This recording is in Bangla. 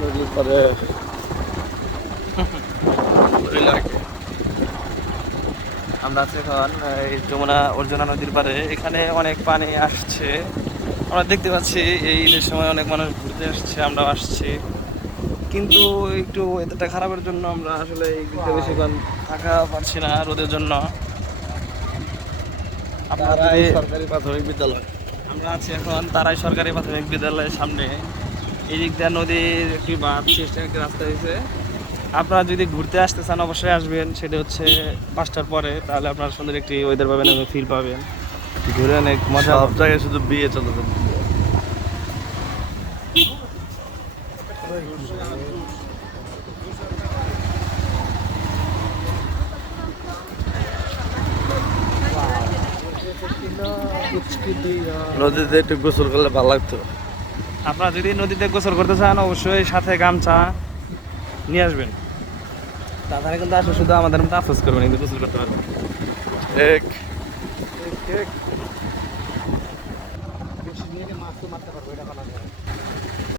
নদীর পারে আমরা আছি এখন এই যমুনা অর্জুনা নদীর পারে। এখানে অনেক পানি আসছে, আমরা দেখতে পাচ্ছি। এই ঈদের সময় অনেক মানুষ ঘুরতে আসছে, আমরাও আসছি। কিন্তু একটু ওয়েদারটা খারাপের জন্য আমরা আসলে এই দিকটা বেশিক্ষণ থাকা পারছি না রোদের জন্য। আপনারা সরকারি প্রাথমিক বিদ্যালয়, আমরা আছি এখন তারাই সরকারি প্রাথমিক বিদ্যালয়ের সামনে। এই দিক দিয়ে নদীর একটি বাঁধ সিস্টেম একটি রাস্তা হয়েছে। আপনারা যদি ঘুরতে আসতে চান অবশ্যই আসবেন, সেটা হচ্ছে 5টার পরে। তাহলে আপনারা সুন্দর একটি ওয়েদার পাবেন এবং ফিল পাবেন, ঘুরে অনেক মজা। সব জায়গায় শুধু বিয়ে চলতে নদীতে একটু গোসল করলে ভালো লাগতো। আপনারা যদি নদীতে গোসল করতে চান অবশ্যই সাথে গামছা নিয়ে আসবেন। তাছাড়া কিন্তু আসলে শুধু আমাদের মতো আফসোস করবেন, কিন্তু গোসল করতে পারবেন। এক